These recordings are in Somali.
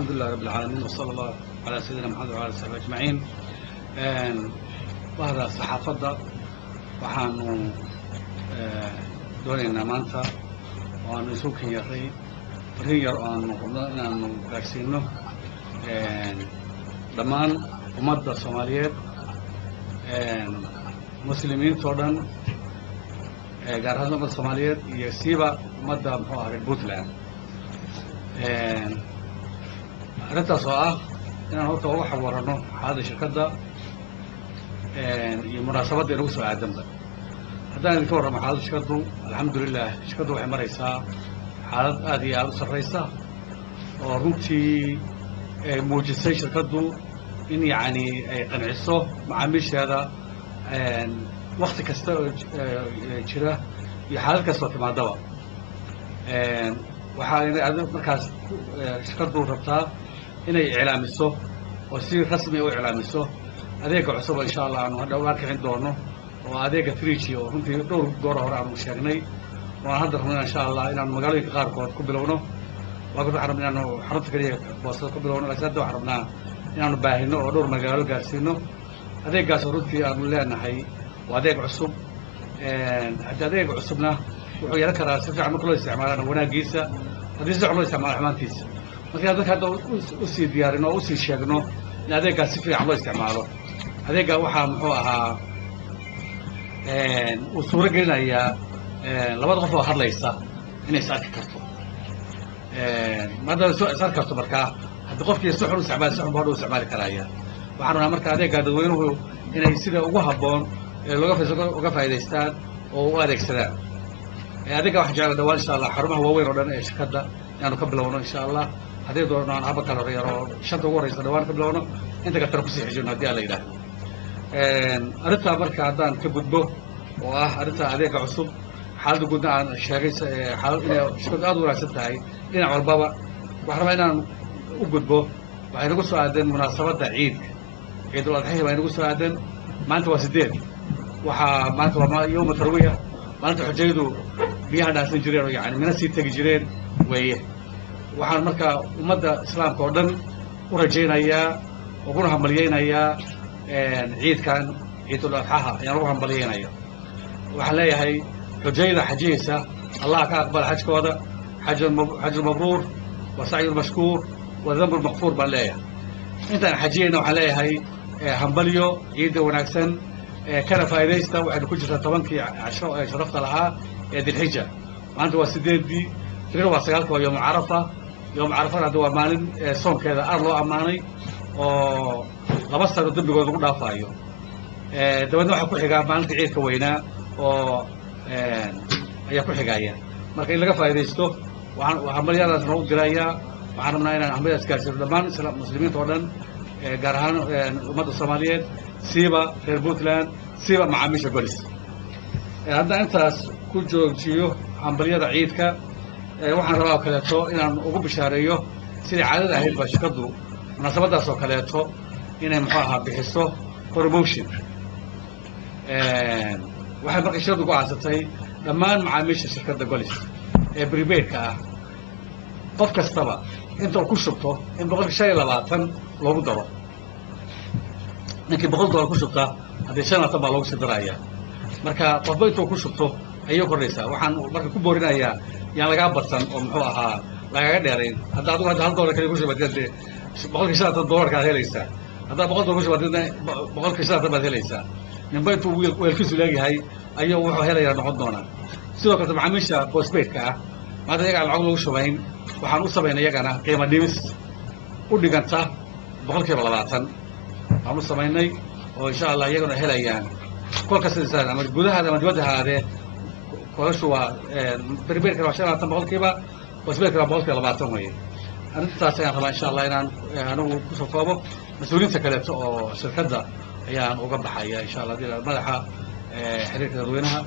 الحمد لله رب العالمين وصلى الله على سيدنا محمد وعلى صحبه أجمعين. وهذا صحافة waxaanu doonaynaa maanta oo aanu isu kenyaray farin yar oo aanu rabno inaanu gaarsiino dhammaan ummadda Soomaaliyeed muslimiintoo dhan gaar ahaan ummadda Soomaaliyeed iyo siiba ummadda muxuu ahaa Puntland arrintaas oo ah inaan horta uga xawarano xaaladda shirkadda iyo munaasabadda inagu soo aadanba haddaan idinka warramo xaaladda shirkaddu alxamdulilah shirkaddu waxay maraysaa xaalad aad iyo aad u sarraysa oo runtii muujisay shirkaddu in yacni ay qanciso macaamiisheeda wakti kasta oo jira iyo xaalad kasta oo timaadaba waxaa markaas shirkaddu rabtaa inay iclaamiso oo si rasmi u iclaamiso adeega cusub insha Allah aanu hadda waan kicin doono oo adeega 3G oo runtii dhowr goor hore aanu sheegnay oo hadda rabnaa insha Allah inaan magaalooyinka qaarkood ku bilowno waxaan rabnaa inaanu xarunta kaliya boosada ku bilowno laakiin hadda waxaan rabnaa inaanu baahino oo dhowr magaalo gaarsiino adeegaas runtii aanu leenahay waa adeeg cusub adeega cusubna wuxuu yeelan karaa si fiican marka loo isticmaalo wanaagiisa haddii si fiican loo isticmaalo xumaantiisa marka dadka hadda u sii diyaarino oo u sii sheegno in adeegaas si fiican loo isticmaalo adeega waxaa muxuu ahaa uu suuro gelinayaa labada qof oo hadlaysa inay is arki karto maadaama is arki karto markaa haddii qofkii si xun u isticmaali si xun baa u isticmaali karaya waxaan rabnaa marka adeega dadweynuhu inay sida ugu habboon uga faa'iidaystaan oo u adeegsadaan adeega waxaan jeclaa dhawaan insha Allah xarumaha waaweyn oo dhan ee shirkadda inaanu ka bilowno insha Allah haddii doonaan haba kala horeeyaro shanta ugu horeysa dhawaan ka bilowno inta ka tara kusii xijino haddii alla yidhaahdo arrintaa marka haddaan ka gudbo oo ah arrinta adeega cusub xaaladda guudna aan sheegay xaalad inay shirkaddu aad u wanaagsan tahay dhinac walbaba waxaan rabaa inaan u gudbo waxay nagu soo aadeen munaasabadda ciidka ciidul adxiya baa nagu soo aadeen maanta waa 8 waxaa maanta waa yowma tarwiya maalinta xujaydu biyaha dhaansan jireen oo yacni mina sii tegi jireen weeye waxaan marka ummadda islaamka oo dhan u rajaynayaa uguna hambalyaynayaa ciidkan ciidul adxaha ayaan ugu hambalyaynaya waxaan leeyahay xujayda xajiyeysa allah ka aqbal xajkooda xajul mabruur wa sacyul mashkuur wa dhanbul maqfuur baan leeyahay intaan xajiyeyna waxaan leeyahay hambalyo ciidda wanaagsan kana faa'iidaysta waxaynu ku jirtaa 10kii casho ee sharafta lahaa ee dilxija maanta waa 8dii tirada waa 9 waa yawm carafa yawm carafana hadda waa maalin soonkeeda aad loo ammaanay oo 2 sano dambigooda lagu dhaafayo dabeedna waxaa ku xigaa maalinta ciidka weynaa oo ayaa ku xigaya marka in laga faa'iidaysto waxaan hambalyadaas noo dirayaa waxaan rabnaa inaan hambalyadaas gaarsiino dhammaan muslimiinta oo dhan gaar ahaan ummadda Soomaaliyeed siiba reer Puntland siiba macaamiisha golis haddaan intaas ku joojiyo hambalyada ciidka waxaan rabaa oo kaleeto inaan ugu bishaareeyo sidii caadada ahayd baa shirkaddu munaasabadaas oo kaleeto inay muxuu ahaa bixiso promotion waxay marka shirkaddu go'aansatay dhammaan macaamiisha shirkadda golis ee prepaidka ah qof kastaba inta uu ku shubto in 25 loogu daro ninkii $100 ku shubta haddii 25 baa loogu sii darayaa marka qofba intuu ku shubto ayay kordhaysaa waxaan marka ku boorinayaa yaan lagaa badsan oo muxuu ahaa lagaga dheerayn hadda adigu hadda $1 kaliya ku shubatid $150 kaad helaysaa haddaa $100 ku shubatidna $150 baad helaysaa ninba intuu weelkiisu leeyahay ayuu wuxuu helayaa noqon doonaa sidoo kale macaamiisha postpaidka ah maanta iyaga aan lacag lagu shubayn waxaan u samaynay iyagana qiimo dhimis u dhiganta 20% waxaan u samaynay oo insha Allah iyaguna helayaan kolka sidaan ama gudaha ama dibadda haadee kolashu waa prepaidka waa 50% postpaidka waa 20% weeye arrintaas ayaan rabaa insha Allah inaan anigu ku soo koobo mas'uuliyiinta kaleeto oo shirkadda ayaan uga baxaya insha Allah madaxa xiriirka dadweynaha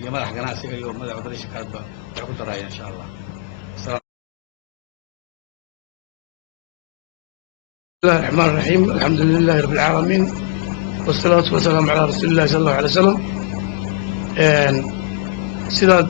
iyo madaxa ganacsiga iyo madaxa wadada shirkadda waxay ku daraya insha Allah بسم الله الرحمن الرحيم الحمد لله رب العالمين والصلاة والسلام على رسول الله صلى الله عليه وسلم sidaad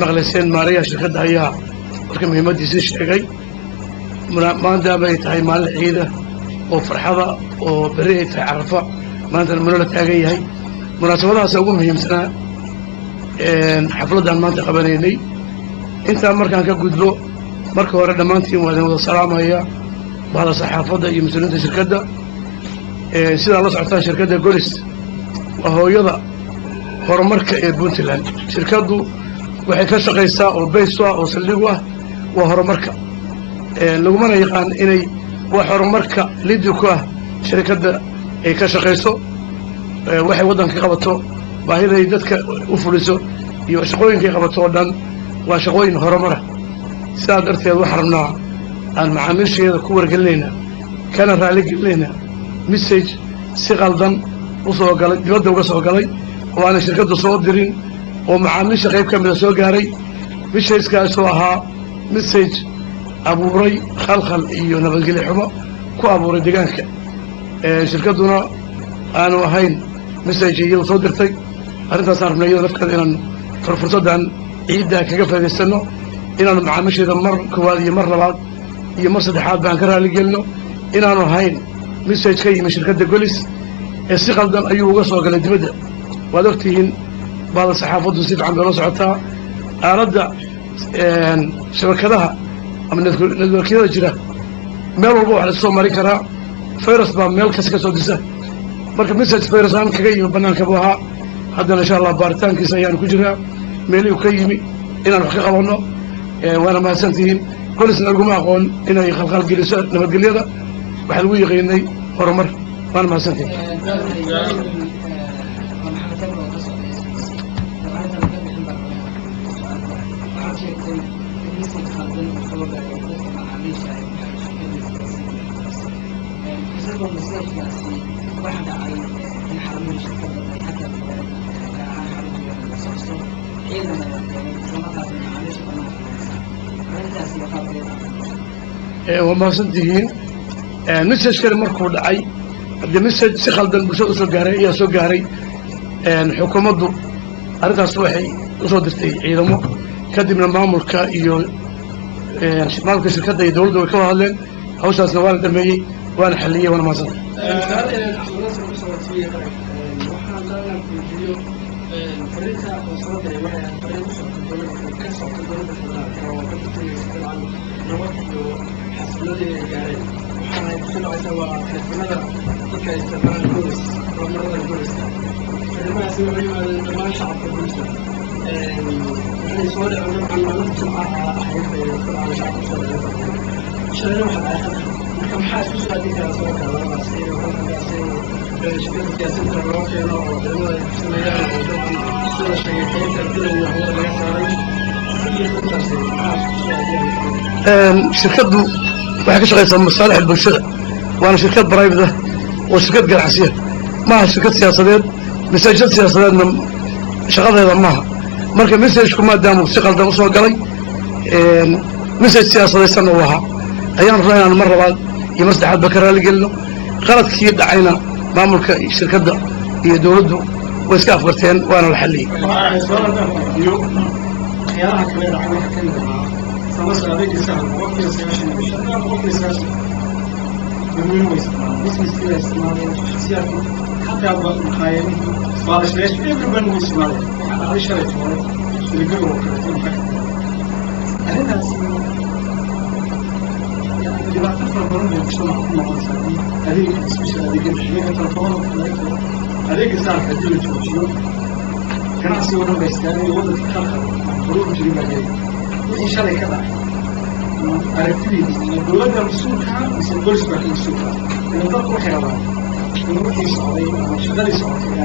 maqlayseen maariya shirkadda ayaa marka muhiimadiisa sheegay maadaama ay tahay maalin ciida oo farxada oo berri ay tahay carafa maantana muno la taagan yahay munaasabadahaas ugu muhiimsanaa xafladdan maanta qabanaynay intaa markaan ka gudbo marka hore dhammaantiin waa idin wada salaamaya bahda saxaafadda iyo mas-uuliyiinta shirkadda sidaa la socotaan shirkadda golis waa hooyada horumarka ee puntland shirkaddu waxay ka shaqaysaa oo baysu ah oo saldhig u ah waa horumarka lagumana yaqaan inay wax horumarka liddi ku ah shirkadda ay ka shaqayso waxay waddanka qabato baahiday dadka u fuliso iyo shaqooyinkay qabato oo dhan waa shaqooyin horumara sidaa darteed waxaan rabnaa aan macaamiisheeda ku wargelinaynaa kana raaligelinaynaa message si qaldan u soo galay dibadda uga soo galay oo aanay shirkaddu soo dirin oo macaamiisha qayb ka mida soo gaaray messagekaasoo ahaa message abuuray khalkhal iyo nabadgelyo xumo ku abuuray deegaanka shirkadduna aanu ahayn message iyadu soo dirtay arrintaasaan rabnay iyada lafteeda inaan fursaddan ciiddaa kaga faa'iidaysanno inaanu macaamiisheeda mar koowaad iyo mar labaad iyo mar saddexaad baan ka raaligelino inaanu ahayn message ka yimi shirkadda golis si qaldan ayuu uga soo galay dibadda waad ogtihiin baada saxaafaddu si fiican bay la socotaa aaladda shabakadaha ama networkyada jira meel walba wax laska soo marin karaa virus baa meel kasta ka soo disa marka message virus aan kaga yimi bannaanka buu ahaa haddana insha allah baaritaankiisa ayaanu ku jiraa meelihii ka yimi inaan wax ka qabanno waana mahadsantihiin golisna laguma aqoon inay khalkhal geliso nabadgelyada waxaa lagu yaqiinay horumar waana mahadsantihiin waa mahadsantihiin messagekani markuu dhacay haddii message si khaldan bulshada usoo gaaray ayaa soo gaaray xukuumaddu arrintaas waxay usoo dirtay ciidamo kadibna maamulka iyo maamulka shirkadda iyo dawladda way ka wada hadleen hawshaasna waana dhameeyey waana xalliyey waana mahadsantay shirkaddu waxay ka shaqaysaa masaalix bulshada waana shirkad private ah oo shirkad ganacsiya maaha shirkad siyaasadeed masajid siyaasadeedna shaqadeeda maaha marka messageku maadaama si qaldan usoo galay message siyaasadaysanna uu ahaa ayaan rabnaa inaan mar labaad iyo mar saddexaad ba ka raaligelino qaladkii dhacayna maamulka shirkadda iyo dawladdu way iska afgarteen waana la xalliyey dowladda mas-uulkaa mise bolis baa ka mas-uulkaa idan dadku waxay rabaan in wixii socday ama shaqadii socotay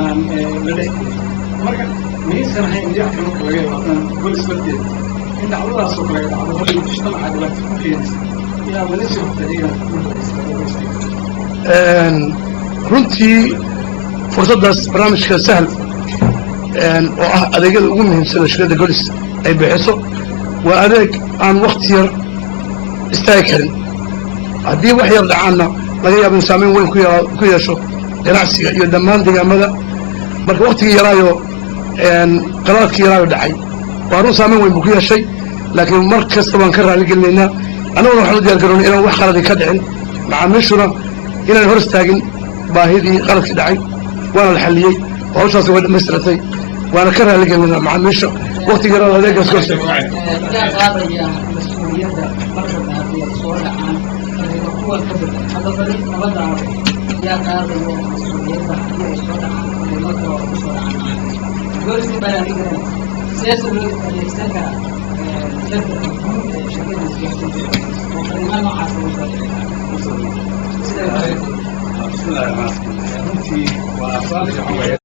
aan la dhex gelin marka maysan ahayn diyacka marka laga yaabo bolis lafteeda in dhacdadaasoo kale dhacdo horay mujtamaca dhibaato ku keenaysa inaad laga soo hortagayaan runtii fursaddaas barnaamijka sahl oo ah adeegyada ugu muhiimsan shirkadda golis ay bixiso waa adeeg aan wakti yar istaagi karin haddii wax yar dhacaanna laga yaabo in saamayn weyn ku yeesho ganacsiga iyo dhammaan deegaamada marka waktigii yaraayo qalaadkii yaraayo dhacay waa run saamayn weyn buu ku yeeshay laakiin mar kasta baan ka raaligelinaynaa annaguna waxaan u diyaar garoonay inaan wax qaladii ka dhicin macaamiishuna inaan hor istaagin baahidii qaladkii dhacay waana la xalliyey hawshaas way dhammaystiratay waana ka raaligelina macaamiisha waqtiga yarada adeegaas korsa بسم الله الرحمن الرحيم